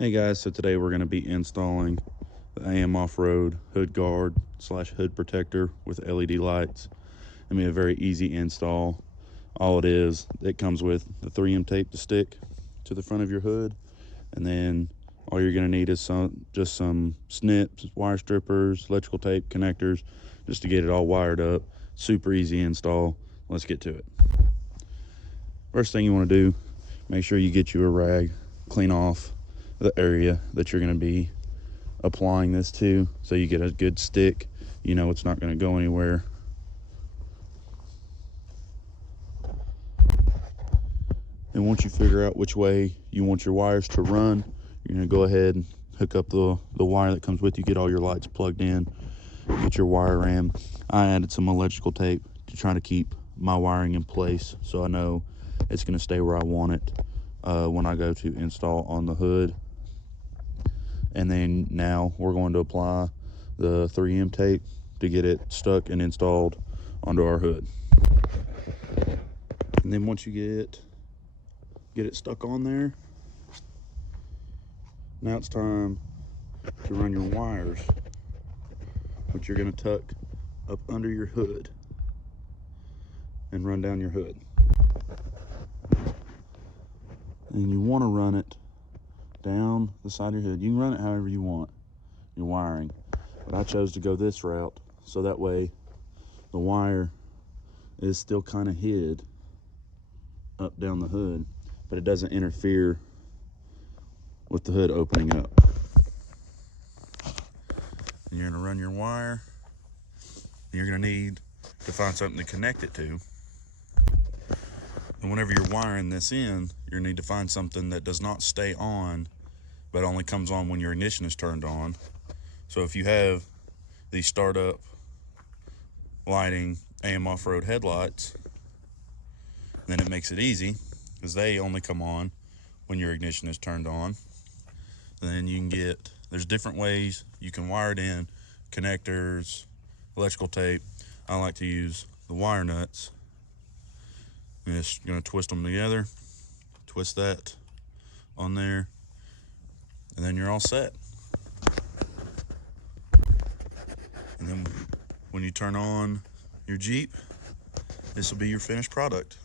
Hey guys, so today we're going to be installing the AM off-road hood guard slash hood protector with LED lights. I mean, a very easy install. All it is, it comes with the 3M tape to stick to the front of your hood, and then all you're going to need is just some snips, wire strippers, electrical tape, connectors, just to get it all wired up. Super easy install. Let's get to it. First thing you want to do, make sure you get you a rag, clean off the area that you're going to be applying this to, so you get a good stick. You know it's not going to go anywhere. And once you figure out which way you want your wires to run, you're going to go ahead and hook up the wire that comes with you, get all your lights plugged in, get your wire ram. I added some electrical tape to try to keep my wiring in place so I know it's going to stay where I want it when I go to install on the hood. And then now we're going to apply the 3M tape to get it stuck and installed onto our hood. And then once you get it stuck on there, now it's time to run your wires, which you're going to tuck up under your hood and run down your hood. And you want to run it down the side of your hood. You can run it however you want, your wiring, but I chose to go this route so that way the wire is still kind of hid up down the hood, but it doesn't interfere with the hood opening up. And you're going to run your wire. You're going to need to find something to connect it to. And whenever you're wiring this in, you need to find something that does not stay on, but only comes on when your ignition is turned on. So if you have these startup lighting AM off-road headlights, then it makes it easy because they only come on when your ignition is turned on. And then you can there's different ways you can wire it in, connectors, electrical tape. I like to use the wire nuts. I'm just going to twist them together, twist that on there, and then you're all set. And then when you turn on your Jeep, this will be your finished product.